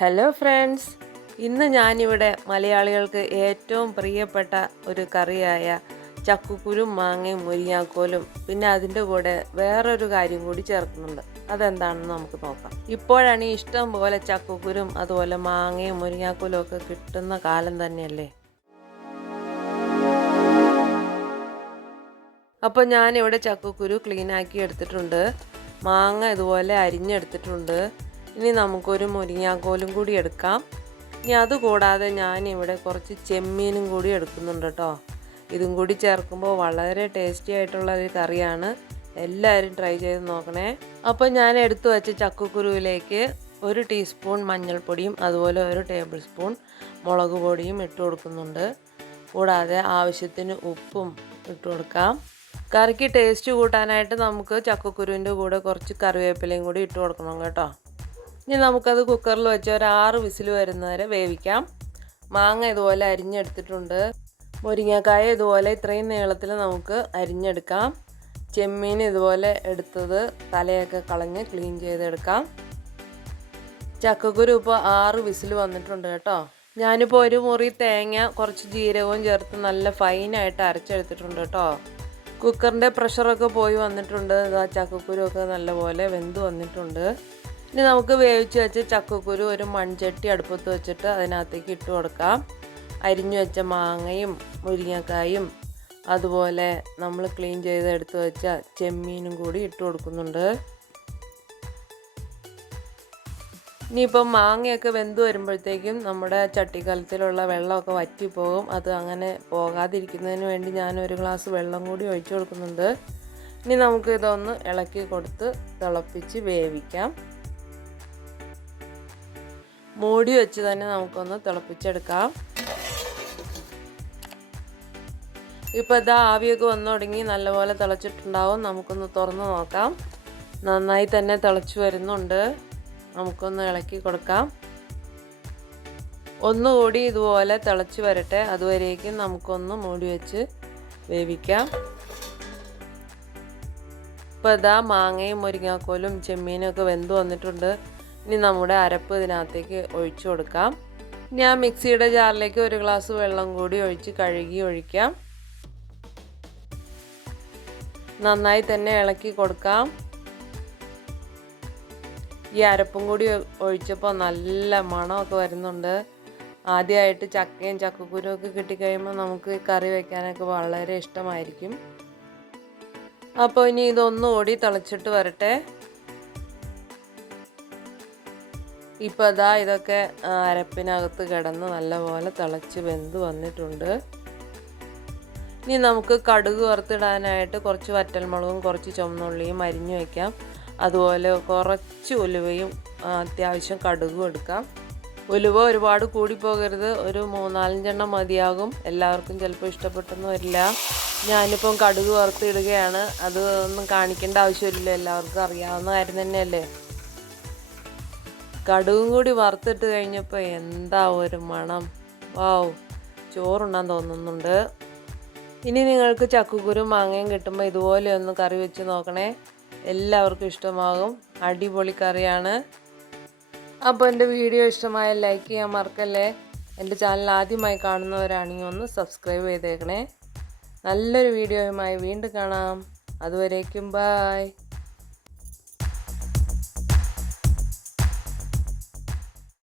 Hello friends, ഇന്ന് ഞാനിവിടെ മലയാളികൾക്ക് ഏറ്റവും പ്രിയപ്പെട്ട ഒരു കറിയായ ചക്കക്കുരും മാങ്ങയും മുരിങ്ങാക്കോലും പിന്നെ അതിൻ്റെ കൂടെ വേറൊരു കാര്യം കൂടി ചേർക്കുന്നുണ്ട്. അതെന്താണെന്ന് നമുക്ക് നോക്കാം. ഇപ്പോഴാണ് ഈ ഇഷ്ടം പോലെ ചക്കക്കുരും അതുപോലെ മാങ്ങയും മുരിങ്ങാക്കോലും ഒക്കെ കിട്ടുന്ന കാലം തന്നെയല്ലേ. അപ്പോൾ ഞാനിവിടെ ചക്കക്കുരു ക്ലീനാക്കി എടുത്തിട്ടുണ്ട്, മാങ്ങ ഇതുപോലെ അരിഞ്ഞെടുത്തിട്ടുണ്ട്. ഇനി നമുക്കൊരു മുരിങ്ങാക്കോലും കൂടി എടുക്കാം. ഇനി അതുകൂടാതെ ഞാനിവിടെ കുറച്ച് ചെമ്മീനും കൂടി എടുക്കുന്നുണ്ട് കേട്ടോ. ഇതും കൂടി ചേർക്കുമ്പോൾ വളരെ ടേസ്റ്റി ആയിട്ടുള്ള ഒരു കറിയാണ്. എല്ലാവരും ട്രൈ ചെയ്ത് നോക്കണേ. അപ്പോൾ ഞാൻ എടുത്തു വച്ച ചക്കക്കുരുവിലേക്ക് 1 ടീസ്പൂൺ മഞ്ഞൾപ്പൊടിയും അതുപോലെ 1 ടേബിൾ സ്പൂൺ മുളക് പൊടിയും ഇട്ട് കൊടുക്കുന്നുണ്ട്. കൂടാതെ ആവശ്യത്തിന് ഉപ്പും ഇട്ട് കൊടുക്കാം. കറിക്ക് ടേസ്റ്റ് കൂട്ടാനായിട്ട് നമുക്ക് ചക്കക്കുരുവിൻ്റെ കൂടെ കുറച്ച് കറിവേപ്പിലയും കൂടി ഇട്ട് കൊടുക്കണം കേട്ടോ. ഇനി നമുക്കത് കുക്കറിൽ വെച്ച് ഒരു 6 വിസിൽ വരുന്നവരെ വേവിക്കാം. മാങ്ങ ഇതുപോലെ അരിഞ്ഞെടുത്തിട്ടുണ്ട്. മുരിങ്ങക്കായ ഇതുപോലെ ഇത്രയും നീളത്തിൽ നമുക്ക് അരിഞ്ഞെടുക്കാം. ചെമ്മീൻ ഇതുപോലെ എടുത്തത് തലയൊക്കെ കളഞ്ഞ് ക്ലീൻ ചെയ്തെടുക്കാം. ചക്കക്കുരു ഇപ്പോൾ 6 വിസിൽ വന്നിട്ടുണ്ട് കേട്ടോ. ഞാനിപ്പോൾ ഒരു മുറി തേങ്ങ കുറച്ച് ജീരകവും ചേർത്ത് നല്ല ഫൈനായിട്ട് അരച്ചെടുത്തിട്ടുണ്ട് കേട്ടോ. കുക്കറിൻ്റെ പ്രഷറൊക്കെ പോയി വന്നിട്ടുണ്ട്. ചക്കക്കുരു ഒക്കെ നല്ലപോലെ വെന്ത് വന്നിട്ടുണ്ട്. ഇനി നമുക്ക് വേവിച്ച് വെച്ച് ചക്കക്കുരു ഒരു മൺചട്ടി അടുപ്പത്ത് വെച്ചിട്ട് അതിനകത്തേക്ക് ഇട്ട് കൊടുക്കാം. അരിഞ്ഞു വെച്ച മാങ്ങയും മുരിങ്ങക്കായും അതുപോലെ നമ്മൾ ക്ലീൻ ചെയ്ത് എടുത്ത് വെച്ച ചെമ്മീനും കൂടി ഇട്ട് കൊടുക്കുന്നുണ്ട്. ഇനിയിപ്പം മാങ്ങയൊക്കെ വെന്ത് വരുമ്പോഴത്തേക്കും നമ്മുടെ ചട്ടിക്കലത്തിലുള്ള വെള്ളമൊക്കെ വറ്റിപ്പോകും. അത് അങ്ങനെ പോകാതിരിക്കുന്നതിന് വേണ്ടി ഞാൻ 1 ഗ്ലാസ് വെള്ളം കൂടി ഒഴിച്ചു കൊടുക്കുന്നുണ്ട്. ഇനി നമുക്ക് ഇതൊന്ന് ഇളക്കി കൊടുത്ത് തിളപ്പിച്ച് വേവിക്കാം. മൂടി വെച്ച് തന്നെ നമുക്കൊന്ന് തിളപ്പിച്ചെടുക്കാം. ഇപ്പോൾ ഇതാ ആവിയൊക്കെ വന്നു തുടങ്ങി, നല്ലപോലെ തിളച്ചിട്ടുണ്ടാവും. നമുക്കൊന്ന് തുറന്ന് നോക്കാം. നന്നായി തന്നെ തിളച്ച് വരുന്നുണ്ട്. നമുക്കൊന്ന് ഇളക്കി കൊടുക്കാം. ഒന്നുകൂടി ഇതുപോലെ തിളച്ച് വരട്ടെ. അതുവരേക്കും നമുക്കൊന്ന് മൂടി വെച്ച് വേവിക്കാം. ഇപ്പോൾ ഇതാ മാങ്ങയും മുരിങ്ങാക്കോലും ചെമ്മീനും ഒക്കെ വെന്ത് വന്നിട്ടുണ്ട്. ഇനി നമ്മുടെ അരപ്പ് ഇതിനകത്തേക്ക് ഒഴിച്ചു കൊടുക്കാം. ഞാൻ മിക്സിയുടെ ജാറിലേക്ക് 1 ഗ്ലാസ് വെള്ളം കൂടി ഒഴിച്ച് കഴുകി ഒഴിക്കാം. നന്നായി തന്നെ ഇളക്കി കൊടുക്കാം. ഈ അരപ്പും കൂടി ഒഴിച്ചപ്പോൾ നല്ല മണമൊക്കെ വരുന്നുണ്ട്. ആദ്യമായിട്ട് ചക്കയും ചക്കക്കുരും ഒക്കെ കിട്ടിക്കഴിയുമ്പോൾ നമുക്ക് കറി വയ്ക്കാനൊക്കെ വളരെ ഇഷ്ടമായിരിക്കും. അപ്പോൾ ഇനി ഇതൊന്നുകൂടി തിളച്ചിട്ട് വരട്ടെ. ഇപ്പോൾ അതാ ഇതൊക്കെ അരപ്പിനകത്ത് കിടന്ന് നല്ലപോലെ തിളച്ച് വെന്ത് വന്നിട്ടുണ്ട്. ഇനി നമുക്ക് കടുക് വറുത്തിടാനായിട്ട് കുറച്ച് വറ്റൽമുളകും കുറച്ച് ചുവന്നുള്ളിയും അരിഞ്ഞു വയ്ക്കാം. അതുപോലെ കുറച്ച് ഉലുവയും അത്യാവശ്യം കടുകും എടുക്കാം. ഉലുവ ഒരുപാട് കൂടിപ്പോകരുത്, ഒരു 3-4 എണ്ണം മതിയാകും. എല്ലാവർക്കും ചിലപ്പോൾ ഇഷ്ടപ്പെട്ടൊന്നും വരില്ല. ഞാനിപ്പം കടുക് വറുത്തിടുകയാണ്. അത് ഒന്നും കാണിക്കേണ്ട ആവശ്യമില്ല, എല്ലാവർക്കും അറിയാവുന്ന കാര്യം തന്നെയല്ലേ. കടുകും കൂടി വറുത്തിട്ട് കഴിഞ്ഞപ്പോൾ എന്താ ഒരു മണം! വാവ്, ചോറുണ്ണാൻ തോന്നുന്നുണ്ട്. ഇനി നിങ്ങൾക്ക് ചക്കക്കുരും മാങ്ങയും കിട്ടുമ്പോൾ ഇതുപോലെ ഒന്ന് കറി വെച്ച് നോക്കണേ. എല്ലാവർക്കും ഇഷ്ടമാകും. അടിപൊളി കറിയാണ്. അപ്പോൾ എൻ്റെ വീഡിയോ ഇഷ്ടമായ ലൈക്ക് ചെയ്യാൻ മറക്കല്ലേ. എൻ്റെ ചാനൽ ആദ്യമായി കാണുന്നവരാണെങ്കിൽ ഒന്ന് സബ്സ്ക്രൈബ് ചെയ്തേക്കണേ. നല്ലൊരു വീഡിയോയുമായി വീണ്ടും കാണാം. അതുവരേക്കും ബായ്.